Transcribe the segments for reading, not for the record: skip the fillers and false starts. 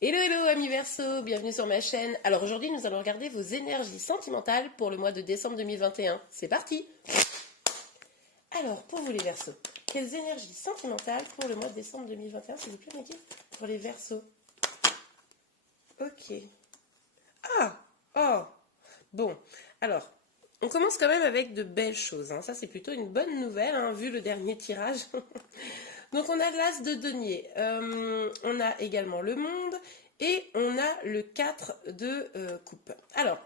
Hello hello amis Verseau, bienvenue sur ma chaîne. Alors aujourd'hui nous allons regarder vos énergies sentimentales pour le mois de décembre 2021. C'est parti. Alors pour vous les Verseaux, quelles énergies sentimentales pour le mois de décembre 2021 s'il vous plaît Mehdi, pour les Verseaux. Ok. Ah. Oh. Bon. Alors on commence quand même avec de belles choses. Ça c'est plutôt une bonne nouvelle vu le dernier tirage. Donc on a l'As de denier, on a également le monde et on a le 4 de coupe. Alors,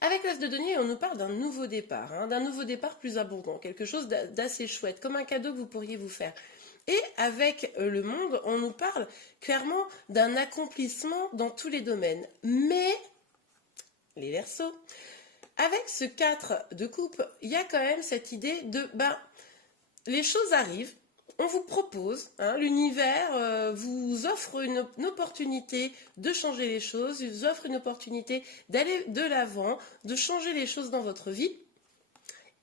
avec l'As de denier, on nous parle d'un nouveau départ plus abondant, quelque chose d'assez chouette, comme un cadeau que vous pourriez vous faire. Et avec le monde, on nous parle clairement d'un accomplissement dans tous les domaines. Mais, les Verseaux, avec ce 4 de coupe, il y a quand même cette idée de, les choses arrivent, on vous propose, l'univers vous offre une opportunité de changer les choses, vous offre une opportunité d'aller de l'avant, de changer les choses dans votre vie,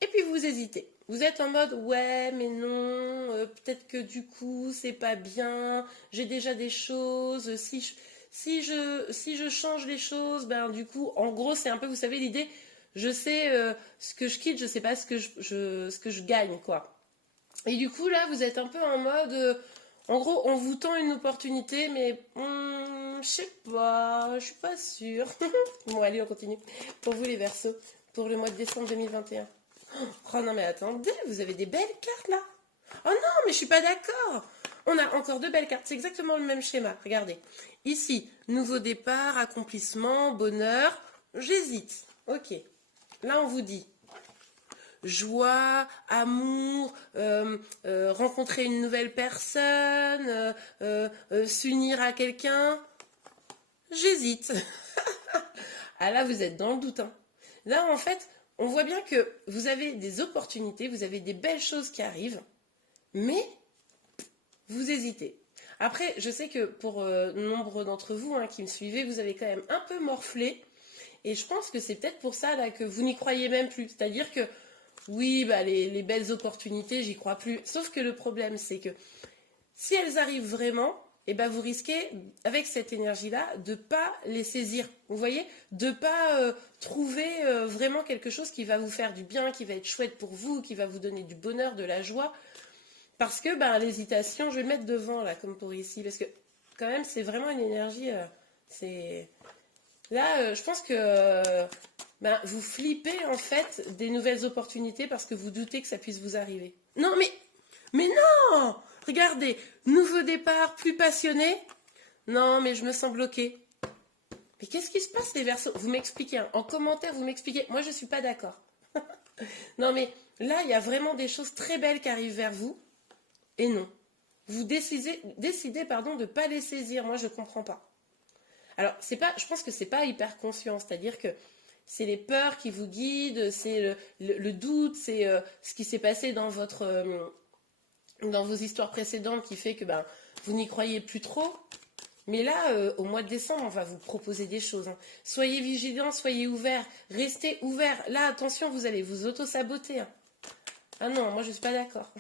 et puis vous hésitez. Vous êtes en mode, ouais, mais non, peut-être que du coup, c'est pas bien, j'ai déjà des choses, si je change les choses, du coup, en gros, c'est un peu, vous savez, l'idée, je sais ce que je quitte, je sais pas ce que je gagne, quoi. Et du coup, là, vous êtes un peu en mode... en gros, on vous tend une opportunité, mais je sais pas, je suis pas sûre. Bon, allez, on continue. Pour vous, les Verseaux, pour le mois de décembre 2021. Oh non, mais attendez, vous avez des belles cartes, là. Oh non, mais je suis pas d'accord. On a encore deux belles cartes. C'est exactement le même schéma. Regardez. Ici, nouveau départ, accomplissement, bonheur. J'hésite. Ok. Là, on vous dit joie, amour, rencontrer une nouvelle personne, s'unir à quelqu'un. J'hésite. Ah là, vous êtes dans le doute. Là, en fait, on voit bien que vous avez des opportunités, vous avez des belles choses qui arrivent, mais vous hésitez. Après, je sais que pour nombre d'entre vous qui me suivez, vous avez quand même un peu morflé. Et je pense que c'est peut-être pour ça là, que vous n'y croyez même plus. C'est-à-dire que oui, les belles opportunités, j'y crois plus. Sauf que le problème, c'est que si elles arrivent vraiment, vous risquez, avec cette énergie-là, de ne pas les saisir. Vous voyez, de ne pas trouver vraiment quelque chose qui va vous faire du bien, qui va être chouette pour vous, qui va vous donner du bonheur, de la joie. Parce que l'hésitation, je vais le mettre devant, là, comme pour ici, parce que quand même, c'est vraiment une énergie... c'est... Là, je pense que vous flippez en fait des nouvelles opportunités parce que vous doutez que ça puisse vous arriver. Non, mais non. Regardez, nouveau départ, plus passionné. Non, mais je me sens bloquée. Mais qu'est-ce qui se passe les Verseaux? Vous m'expliquez, en commentaire, vous m'expliquez. Moi, je ne suis pas d'accord. Non, mais là, il y a vraiment des choses très belles qui arrivent vers vous. Et non. Vous décidez de ne pas les saisir. Moi, je ne comprends pas. Alors, je pense que c'est pas hyper conscient, c'est-à-dire que c'est les peurs qui vous guident, c'est le doute, c'est ce qui s'est passé dans vos histoires précédentes qui fait que vous n'y croyez plus trop. Mais là, au mois de décembre, on va vous proposer des choses. Soyez vigilants, soyez ouverts, restez ouverts. Là, attention, vous allez vous auto-saboter. Ah non, moi je suis pas d'accord.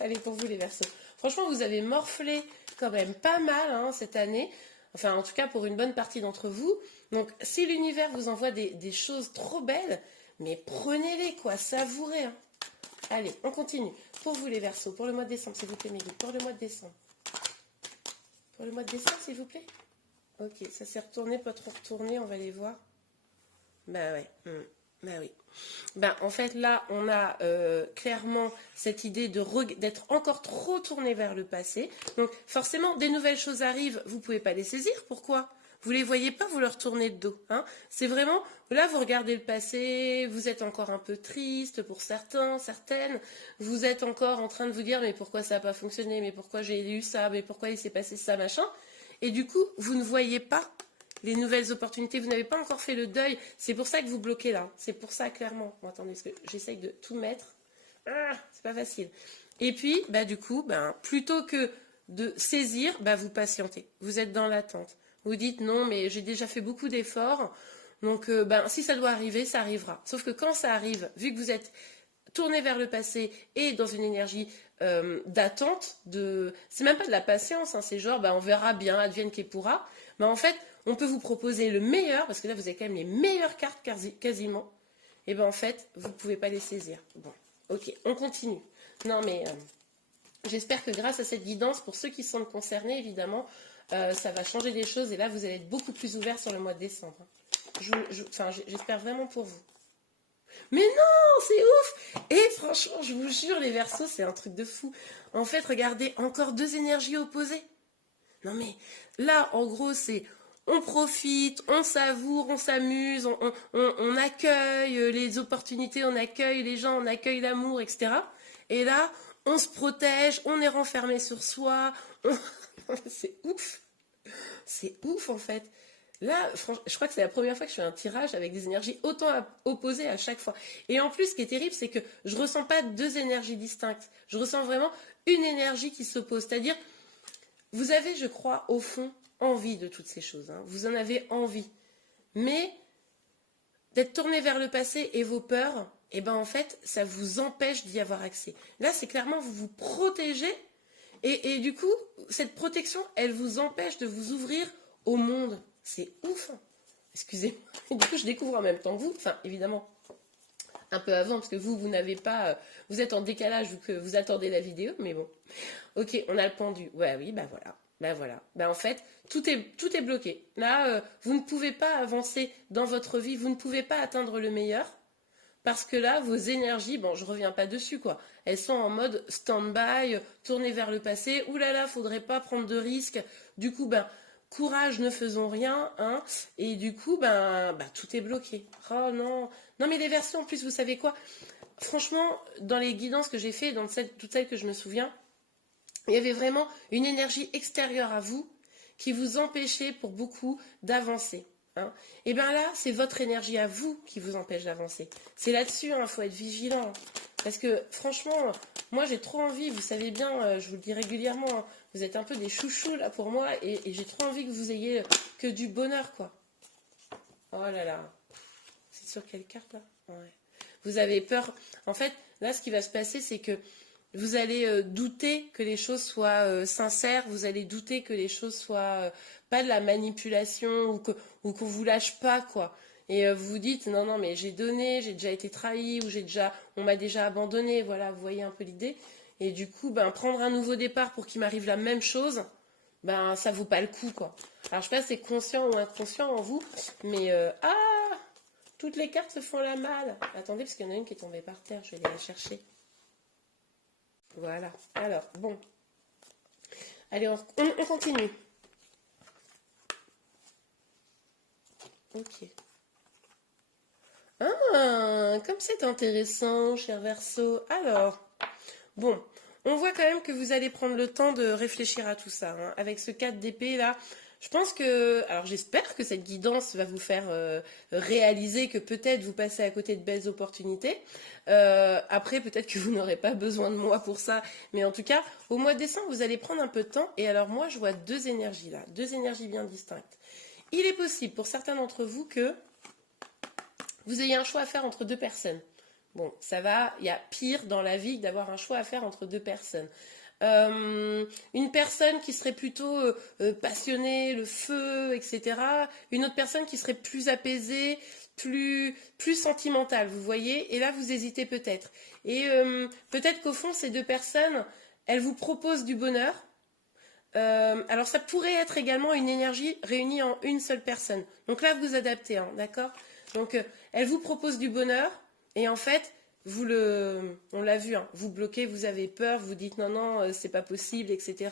Allez, pour vous les Verseaux. Franchement, vous avez morflé quand même pas mal cette année. Enfin, en tout cas, pour une bonne partie d'entre vous. Donc, si l'univers vous envoie des choses trop belles, mais prenez-les, quoi, savourez. Allez, on continue. Pour vous, les Verseaux, pour le mois de décembre, s'il vous plaît, Mehdi, pour le mois de décembre. Pour le mois de décembre, s'il vous plaît. Ok, ça s'est retourné, pas trop retourné, on va les voir. Ouais. Oui. En fait, là, on a clairement cette idée d'être encore trop tourné vers le passé. Donc, forcément, des nouvelles choses arrivent, vous ne pouvez pas les saisir. Pourquoi? Vous ne les voyez pas, vous leur tournez le dos. C'est vraiment, là, vous regardez le passé, vous êtes encore un peu triste pour certains, certaines. Vous êtes encore en train de vous dire, mais pourquoi ça n'a pas fonctionné? Mais pourquoi j'ai eu ça? Mais pourquoi il s'est passé ça, machin? Et du coup, vous ne voyez pas les nouvelles opportunités, vous n'avez pas encore fait le deuil, c'est pour ça que vous bloquez là, c'est pour ça clairement. Bon, attendez, parce que j'essaye de tout mettre, c'est pas facile. Et puis, du coup, plutôt que de saisir, vous patientez, vous êtes dans l'attente. Vous dites non, mais j'ai déjà fait beaucoup d'efforts, donc si ça doit arriver, ça arrivera. Sauf que quand ça arrive, vu que vous êtes tourné vers le passé et dans une énergie d'attente, c'est même pas de la patience, hein, c'est genre, on verra bien, advienne qui pourra. Mais en fait, on peut vous proposer le meilleur, parce que là, vous avez quand même les meilleures cartes quasiment. Et en fait, vous ne pouvez pas les saisir. Bon, ok, on continue. Non, mais j'espère que grâce à cette guidance, pour ceux qui sont concernés, évidemment, ça va changer des choses. Et là, vous allez être beaucoup plus ouverts sur le mois de décembre. J'espère vraiment pour vous. Mais non, c'est ouf! Et franchement, je vous jure, les Verseaux, c'est un truc de fou. En fait, regardez, encore deux énergies opposées. Non mais, là, en gros, c'est on profite, on savoure, on s'amuse, on accueille les opportunités, on accueille les gens, on accueille l'amour, etc. Et là, on se protège, on est renfermé sur soi. C'est ouf! C'est ouf, en fait. Là, je crois que c'est la première fois que je fais un tirage avec des énergies autant opposées à chaque fois. Et en plus, ce qui est terrible, c'est que je ne ressens pas deux énergies distinctes. Je ressens vraiment une énergie qui s'oppose. C'est-à-dire, vous avez, je crois, au fond, envie de toutes ces choses. Hein. Vous en avez envie. Mais d'être tourné vers le passé et vos peurs, en fait, ça vous empêche d'y avoir accès. Là, c'est clairement, vous vous protégez. Et du coup, cette protection, elle vous empêche de vous ouvrir au monde. C'est ouf. Excusez-moi. Du coup, je découvre en même temps que vous. Enfin, évidemment, un peu avant, parce que vous n'avez pas... vous êtes en décalage vu que vous attendez la vidéo, mais bon. Ok, on a le pendu. Ouais, oui, voilà. En fait, tout est bloqué. Là, vous ne pouvez pas avancer dans votre vie, vous ne pouvez pas atteindre le meilleur. Parce que là, vos énergies, je reviens pas dessus, quoi. Elles sont en mode stand-by, tournées vers le passé. Ouh là là, faudrait pas prendre de risques. Du coup, courage, ne faisons rien, hein. Et du coup, tout est bloqué. Oh non. Non, mais les versions, en plus, vous savez quoi? Franchement, dans les guidances que j'ai fait, dans toutes celles que je me souviens, il y avait vraiment une énergie extérieure à vous qui vous empêchait pour beaucoup d'avancer. Hein. Et bien là, c'est votre énergie à vous qui vous empêche d'avancer. C'est là-dessus, il faut être vigilant. Parce que franchement, moi j'ai trop envie, vous savez bien, je vous le dis régulièrement, hein, vous êtes un peu des chouchous là pour moi et j'ai trop envie que vous ayez que du bonheur, quoi. Oh là là. C'est sur quelle carte là? Ouais. Vous avez peur. En fait, là, ce qui va se passer, c'est que vous allez douter que les choses soient sincères, vous allez douter que les choses soient pas de la manipulation ou qu'on vous lâche pas, quoi. Et vous vous dites, non, mais j'ai donné, j'ai déjà été trahi ou on m'a déjà abandonné, voilà, vous voyez un peu l'idée. Et du coup, prendre un nouveau départ pour qu'il m'arrive la même chose, ça vaut pas le coup, quoi. Alors, je sais pas si c'est conscient ou inconscient en vous, mais toutes les cartes se font la malle. Attendez, parce qu'il y en a une qui est tombée par terre, je vais aller la chercher. Voilà. Alors, bon. Allez, on continue. Ok. Ah, comme c'est intéressant, cher Verseau. Alors, bon, on voit quand même que vous allez prendre le temps de réfléchir à tout ça. Hein. Avec ce 4 d'épée là, je pense que, alors j'espère que cette guidance va vous faire réaliser que peut-être vous passez à côté de belles opportunités. Après, peut-être que vous n'aurez pas besoin de moi pour ça. Mais en tout cas, au mois de décembre, vous allez prendre un peu de temps. Et alors moi, je vois deux énergies là, deux énergies bien distinctes. Il est possible pour certains d'entre vous que vous ayez un choix à faire entre deux personnes. Bon, ça va, il y a pire dans la vie que d'avoir un choix à faire entre deux personnes. Une personne qui serait plutôt passionnée, le feu, etc. Une autre personne qui serait plus apaisée, plus sentimentale, vous voyez. Et là, vous hésitez peut-être. Et peut-être qu'au fond, ces deux personnes, elles vous proposent du bonheur. Alors, ça pourrait être également une énergie réunie en une seule personne. Donc là, vous adaptez, hein, d'accord? Donc, elle vous propose du bonheur. Et en fait, on l'a vu, hein, vous bloquez, vous avez peur, vous dites non, c'est pas possible, etc.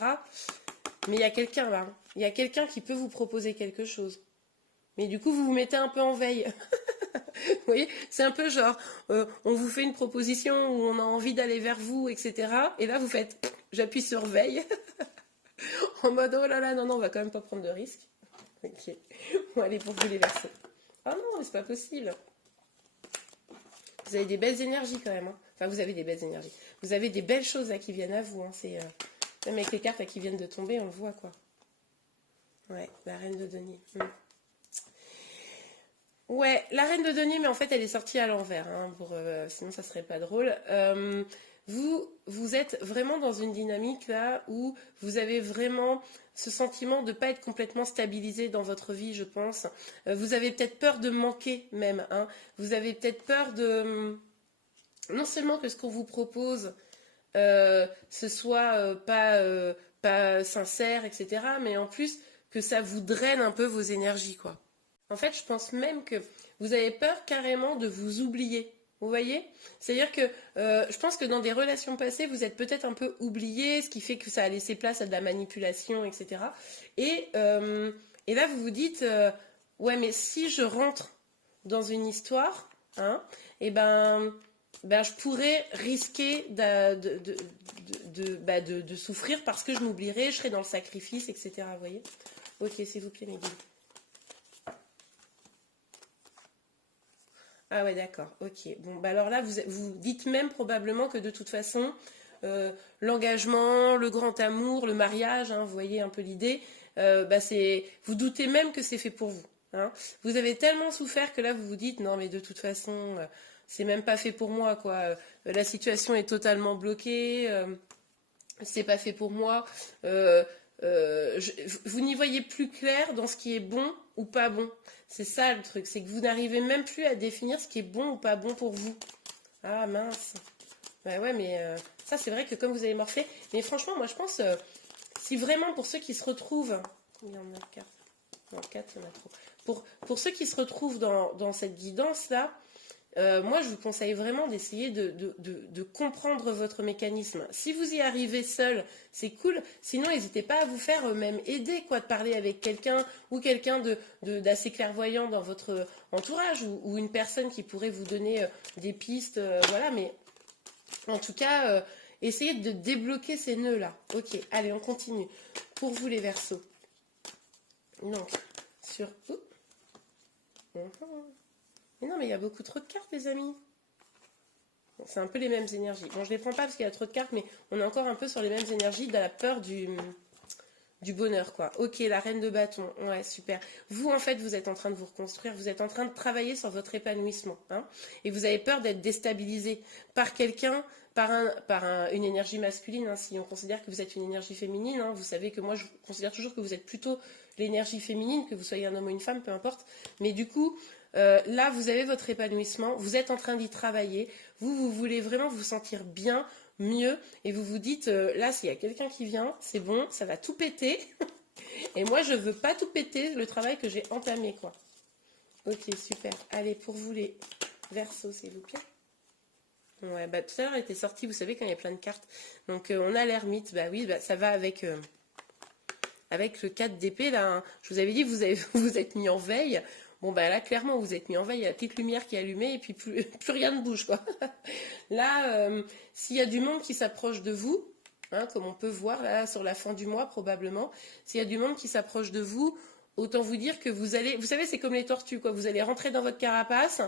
Mais il y a quelqu'un là, hein. Il y a quelqu'un qui peut vous proposer quelque chose. Mais du coup, vous vous mettez un peu en veille. Vous voyez, c'est un peu genre, on vous fait une proposition où on a envie d'aller vers vous, etc. Et là, vous faites, j'appuie sur veille, en mode, oh là là, non, on va quand même pas prendre de risques. Ok, bon, allez, pour vous les verser. Ah non, mais c'est pas possible. Vous avez des belles énergies quand même. Hein. Enfin, vous avez des belles énergies. Vous avez des belles choses là qui viennent à vous. Hein. C'est, même avec les cartes là, qui viennent de tomber, on le voit quoi. Ouais, la reine de denier. Ouais, la reine de denier, mais en fait, elle est sortie à l'envers. Hein, sinon, ça serait pas drôle. vous êtes vraiment dans une dynamique là où vous avez vraiment ce sentiment de ne pas être complètement stabilisé dans votre vie, je pense. Vous avez peut-être peur de manquer même, hein. Vous avez peut-être peur de... Non seulement que ce qu'on vous propose, ce soit pas sincère, etc., mais en plus que ça vous draine un peu vos énergies, quoi. En fait, je pense même que vous avez peur carrément de vous oublier. Vous voyez? C'est-à-dire que je pense que dans des relations passées, vous êtes peut-être un peu oublié, ce qui fait que ça a laissé place à de la manipulation, etc. Et là, vous vous dites, ouais, mais si je rentre dans une histoire, hein, et ben, je pourrais risquer de souffrir parce que je m'oublierai, je serai dans le sacrifice, etc. Vous voyez? Ok, s'il vous plaît, mes guides. Ah ouais, d'accord, ok. Bon, bah alors là, vous dites même probablement que de toute façon, l'engagement, le grand amour, le mariage, hein, vous voyez un peu l'idée, vous doutez même que c'est fait pour vous, hein. Vous avez tellement souffert que là, vous vous dites, non, mais de toute façon, c'est même pas fait pour moi, quoi. La situation est totalement bloquée, c'est pas fait pour moi. Vous n'y voyez plus clair dans ce qui est bon ou pas bon. C'est ça le truc, c'est que vous n'arrivez même plus à définir ce qui est bon ou pas bon pour vous. Ah mince. Bah ouais, mais ça c'est vrai que comme vous avez morflé, mais franchement, moi je pense, si vraiment pour ceux qui se retrouvent, combien on a de cartes? Non, 4, il y en a trop. Pour ceux qui se retrouvent dans cette guidance-là, moi, je vous conseille vraiment d'essayer de comprendre votre mécanisme. Si vous y arrivez seul, c'est cool. Sinon, n'hésitez pas à vous faire même aider, quoi, de parler avec quelqu'un ou quelqu'un d'assez clairvoyant dans votre entourage ou une personne qui pourrait vous donner des pistes, voilà. Mais en tout cas, essayez de débloquer ces nœuds-là. Ok, allez, on continue. Pour vous, les Verseaux. Donc, sur... Mais non, mais il y a beaucoup trop de cartes, les amis. Bon, c'est un peu les mêmes énergies. Bon, je les prends pas parce qu'il y a trop de cartes, mais on est encore un peu sur les mêmes énergies de la peur du bonheur, quoi. Ok, la reine de bâton. Ouais, super. Vous, en fait, vous êtes en train de vous reconstruire. Vous êtes en train de travailler sur votre épanouissement, hein. Et vous avez peur d'être déstabilisé par quelqu'un, une énergie masculine, hein. Si on considère que vous êtes une énergie féminine, hein, vous savez que moi, je considère toujours que vous êtes plutôt l'énergie féminine, que vous soyez un homme ou une femme, peu importe. Mais du coup, là, vous avez votre épanouissement, vous êtes en train d'y travailler, vous voulez vraiment vous sentir bien, mieux, et vous vous dites, là, s'il y a quelqu'un qui vient, c'est bon, ça va tout péter, et moi, je veux pas tout péter, le travail que j'ai entamé, quoi. Ok, super. Allez, pour vous, les Verseaux, s'il vous plaît. Ouais, bah tout à l'heure, elle était sortie, vous savez, quand il y a plein de cartes. Donc, on a l'ermite, bah oui, bah, ça va avec le 4 d'épée, là, hein. Je vous avais dit, vous êtes mis en veille. Bon, ben là, clairement, vous êtes mis en veille, il y a la petite lumière qui est allumée et puis plus rien ne bouge, quoi. Là, s'il y a du monde qui s'approche de vous, hein, comme on peut voir là sur la fin du mois probablement, s'il y a du monde qui s'approche de vous, autant vous dire que vous allez, vous savez, c'est comme les tortues, quoi. Vous allez rentrer dans votre carapace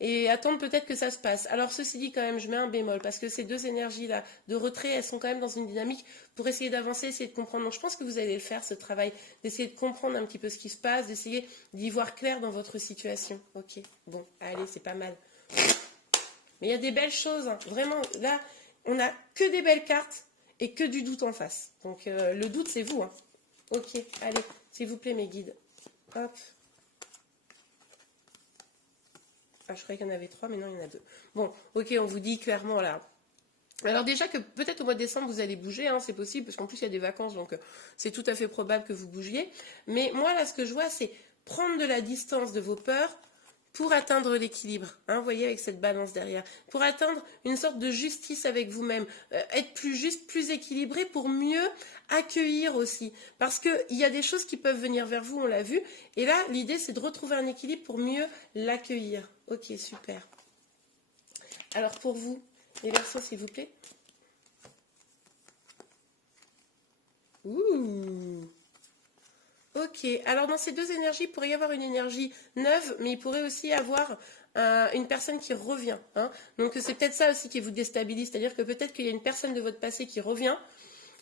et attendre peut-être que ça se passe. Alors ceci dit quand même, je mets un bémol parce que ces deux énergies-là de retrait, elles sont quand même dans une dynamique pour essayer d'avancer, essayer de comprendre. Donc je pense que vous allez le faire, ce travail, d'essayer de comprendre un petit peu ce qui se passe, d'essayer d'y voir clair dans votre situation. Ok, bon, allez, c'est pas mal. Mais il y a des belles choses, hein. Vraiment, là, on n'a que des belles cartes et que du doute en face. Donc le doute, c'est vous, hein. Ok, allez, s'il vous plaît, mes guides. Hop. Ah, je croyais qu'il y en avait 3, mais non, il y en a 2. Bon, ok, on vous dit clairement là. Alors déjà que peut-être au mois de décembre, vous allez bouger, hein, c'est possible, parce qu'en plus, il y a des vacances, donc c'est tout à fait probable que vous bougiez. Mais moi, là, ce que je vois, c'est prendre de la distance de vos peurs pour atteindre l'équilibre, hein, vous voyez, avec cette balance derrière, pour atteindre une sorte de justice avec vous-même, être plus juste, plus équilibré pour mieux accueillir aussi. Parce qu'il y a des choses qui peuvent venir vers vous, on l'a vu, et là, l'idée, c'est de retrouver un équilibre pour mieux l'accueillir. Ok, super. Alors, pour vous, les Verseaux, s'il vous plaît. Ouh. Ok, alors dans ces deux énergies, il pourrait y avoir une énergie neuve, mais il pourrait aussi y avoir une personne qui revient, hein. Donc c'est peut-être ça aussi qui vous déstabilise, c'est-à-dire que peut-être qu'il y a une personne de votre passé qui revient,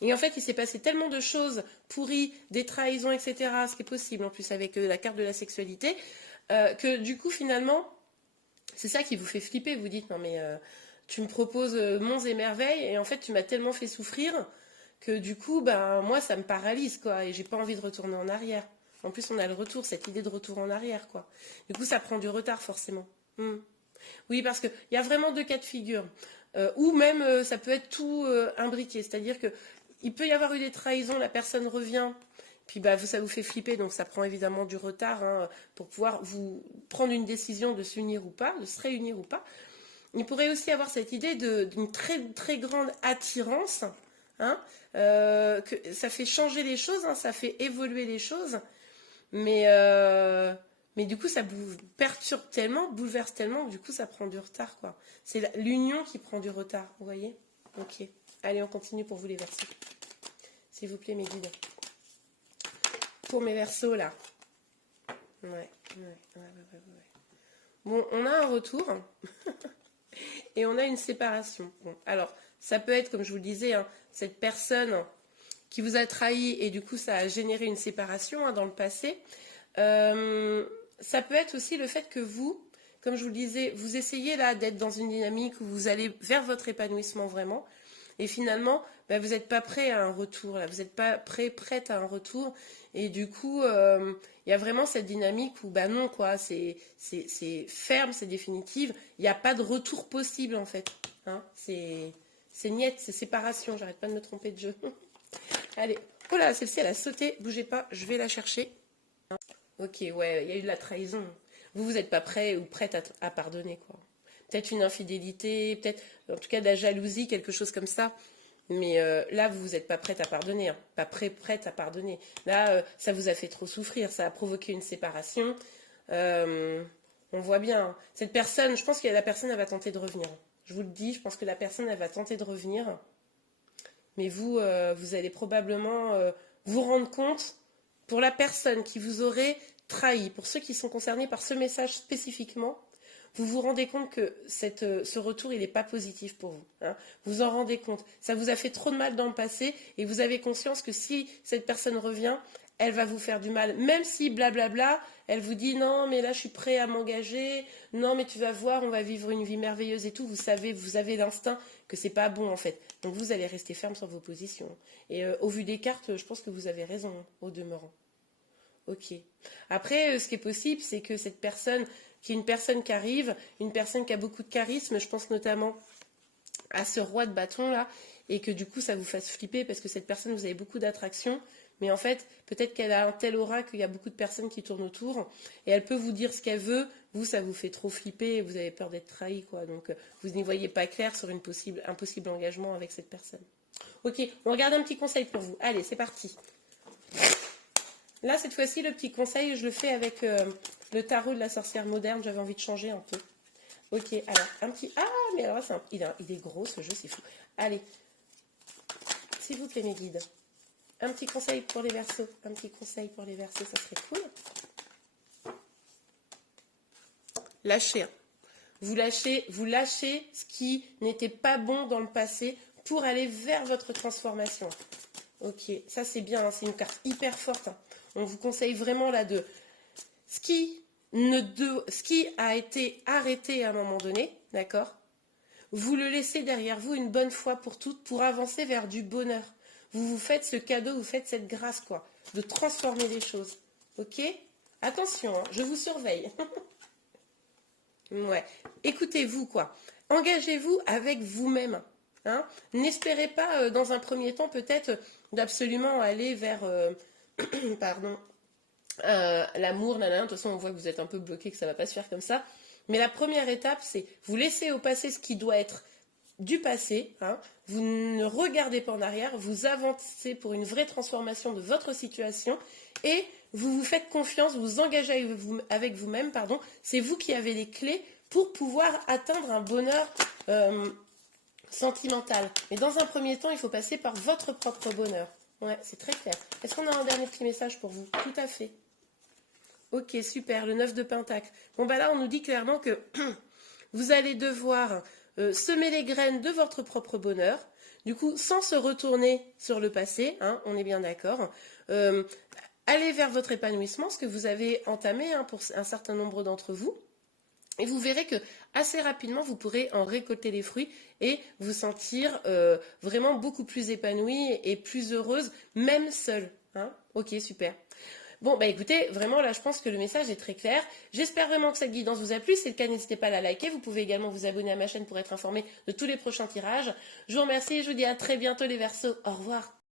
et en fait il s'est passé tellement de choses pourries, des trahisons, etc., ce qui est possible en plus avec la carte de la sexualité, que du coup finalement, c'est ça qui vous fait flipper, vous dites non mais tu me proposes monts et merveilles, et en fait, tu m'as tellement fait souffrir que du coup, ben, moi, ça me paralyse, quoi, et j'ai pas envie de retourner en arrière. En plus, on a le retour, cette idée de retour en arrière, quoi. Du coup, ça prend du retard, forcément. Hmm. Oui, parce qu'il y a vraiment deux cas de figure. Ou même, ça peut être tout imbriqué. C'est-à-dire que il peut y avoir eu des trahisons, la personne revient, puis bah, ça vous fait flipper, donc ça prend évidemment du retard hein, pour pouvoir vous prendre une décision de s'unir ou pas, de se réunir ou pas. Il pourrait aussi avoir cette idée d'une très, très grande attirance, hein, que ça fait changer les choses, hein, ça fait évoluer les choses, mais, euh, mais du coup, ça vous perturbe tellement, bouleverse tellement, du coup, ça prend du retard, quoi. C'est l'union qui prend du retard, vous voyez? Ok. Allez, on continue pour vous les versos. S'il vous plaît, mes guides. Pour mes versos, là. Ouais. Bon, on a un retour et on a une séparation. Bon, alors, ça peut être, comme je vous le disais, hein, cette personne qui vous a trahi et du coup, ça a généré une séparation hein, dans le passé. Ça peut être aussi le fait que vous, comme je vous le disais, vous essayez là d'être dans une dynamique où vous allez vers votre épanouissement vraiment. Et finalement, bah, vous n'êtes pas prêt à un retour, là. Vous n'êtes pas prête à un retour. Et du coup, il y a vraiment cette dynamique où, bah non, quoi, c'est ferme, c'est définitive. Il n'y a pas de retour possible, en fait. Hein, c'est niette, c'est séparation. J'arrête pas de me tromper de jeu. Allez. Oh là, celle-ci, elle a sauté. Bougez pas, je vais la chercher. Ok, ouais, il y a eu de la trahison. Vous n'êtes pas prêt ou prête à pardonner, quoi. Peut-être une infidélité, peut-être, en tout cas, de la jalousie, quelque chose comme ça. Mais là, vous n'êtes pas prête à pardonner, hein. Pas prête à pardonner. Là, ça vous a fait trop souffrir, ça a provoqué une séparation. On voit bien. Hein. Cette personne, je pense que la personne, elle va tenter de revenir. Je vous le dis, je pense que la personne, elle va tenter de revenir. Mais vous, vous allez probablement vous rendre compte, pour la personne qui vous aurait trahi, pour ceux qui sont concernés par ce message spécifiquement, vous vous rendez compte que ce retour, il n'est pas positif pour vous. Hein. Vous en rendez compte. Ça vous a fait trop de mal dans le passé et vous avez conscience que si cette personne revient, elle va vous faire du mal. Même si, blablabla, elle vous dit non, mais là, je suis prêt à m'engager. Non, mais tu vas voir, on va vivre une vie merveilleuse et tout. Vous savez, vous avez l'instinct que c'est pas bon, en fait. Donc, vous allez rester ferme sur vos positions. Et au vu des cartes, je pense que vous avez raison, hein, au demeurant. Ok. Après, ce qui est possible, c'est que cette personne, qui est une personne qui arrive, une personne qui a beaucoup de charisme, je pense notamment à ce roi de bâton là, et que du coup ça vous fasse flipper parce que cette personne, vous avez beaucoup d'attraction, mais en fait, peut-être qu'elle a un tel aura qu'il y a beaucoup de personnes qui tournent autour, et elle peut vous dire ce qu'elle veut, vous, ça vous fait trop flipper, et vous avez peur d'être trahi, quoi. Donc, vous n'y voyez pas clair sur un possible engagement avec cette personne. Ok, on regarde un petit conseil pour vous. Allez, c'est parti. Là, cette fois-ci, le petit conseil, je le fais avec le tarot de la sorcière moderne. J'avais envie de changer un peu. Ok, alors, un petit... Ah, mais alors, il est gros, ce jeu, c'est fou. Allez, s'il vous plaît, mes guides. Un petit conseil pour les versos. Un petit conseil pour les versos, ça serait cool. Lâchez. Hein. Vous lâchez ce qui n'était pas bon dans le passé pour aller vers votre transformation. Ok, ça c'est bien, hein, c'est une carte hyper forte. Hein. On vous conseille vraiment là de ce qui a été arrêté à un moment donné, d'accord? Vous le laissez derrière vous une bonne fois pour toutes pour avancer vers du bonheur. Vous vous faites ce cadeau, vous faites cette grâce, quoi, de transformer les choses. Ok? Attention, hein, je vous surveille. Ouais. Écoutez-vous, quoi. Engagez-vous avec vous-même. Hein. N'espérez pas, dans un premier temps, peut-être, d'absolument aller vers pardon, l'amour, nanana. De toute façon, on voit que vous êtes un peu bloqué, que ça ne va pas se faire comme ça. Mais la première étape, c'est vous laisser au passé ce qui doit être du passé. Hein. Vous ne regardez pas en arrière, vous avancez pour une vraie transformation de votre situation et vous vous faites confiance, vous vous engagez avec vous-même. Pardon. C'est vous qui avez les clés pour pouvoir atteindre un bonheur sentimental. Mais dans un premier temps, il faut passer par votre propre bonheur. Ouais, c'est très clair. Est-ce qu'on a un dernier petit message pour vous? Tout à fait. Ok, super, le 9 de Pentacle. Bon, bah là, on nous dit clairement que vous allez devoir semer les graines de votre propre bonheur. Du coup, sans se retourner sur le passé, hein, on est bien d'accord. Allez vers votre épanouissement, ce que vous avez entamé hein, pour un certain nombre d'entre vous. Et vous verrez que assez rapidement, vous pourrez en récolter les fruits et vous sentir vraiment beaucoup plus épanouie et plus heureuse, même seule. Hein? Ok, super. Bon, bah écoutez, vraiment là, je pense que le message est très clair. J'espère vraiment que cette guidance vous a plu. Si c'est le cas, n'hésitez pas à la liker. Vous pouvez également vous abonner à ma chaîne pour être informé de tous les prochains tirages. Je vous remercie et je vous dis à très bientôt les Verseaux. Au revoir.